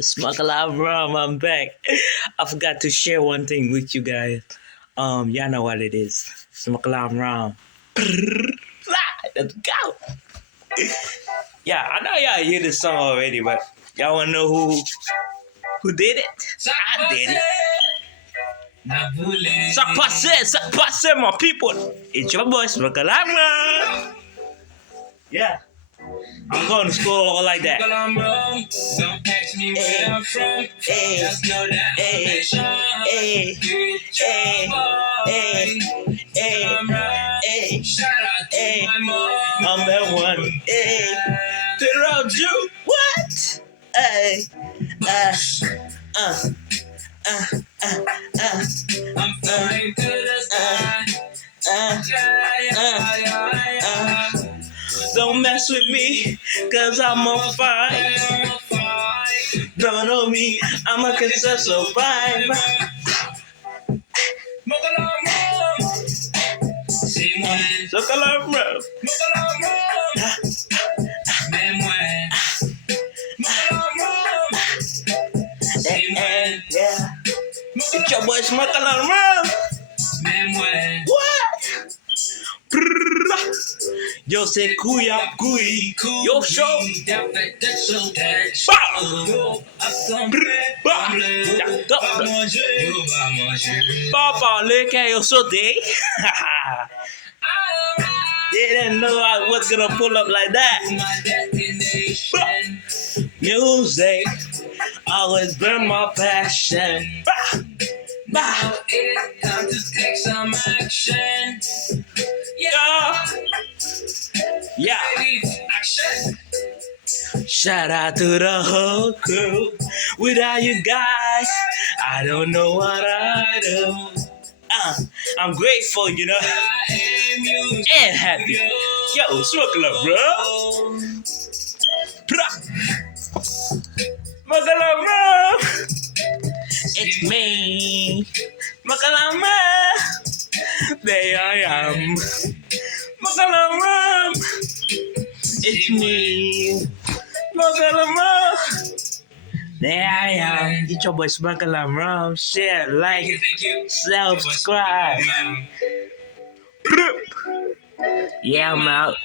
Smuggle out rum, I'm back. I forgot to share one thing with you guys. Y'all know what it is. Smuggle out rum. Let's go. Yeah, I know y'all hear this song already, but y'all wanna know who did it? I did it. Ça passait, my people. It's your boy Smuggle out rum. Yeah. I'm going to school all like that. Don't ask me where I'm from. Just know that I'm right. Shout out to my mom. I'm that one. To the road, you. What? Hey. I'm flying to the sky. Yeah. Don't mess with me, cause I'm on fire. Don't know me, I'm a consensual vibe. So color bro. Yeah. It's your boy Smoke Alarm Rum. What? Yo say kuya kui. Yo show. Papa, look at your so day. Didn't know I was gonna pull up like that. Music always been my passion. Now it's time to take some action. Yeah. Action. Shout out to the whole crew. Without you guys, I don't know what I do. I'm grateful, you know, and happy. Yo, smoke love, bro. Smoke love, bro. It's me, smoke love, bro. There I am, smoke love, bro. It's me, smoke love, bro. There I am. Get your boy Smuggler and Rum. Share, like, subscribe. Yeah, I'm out.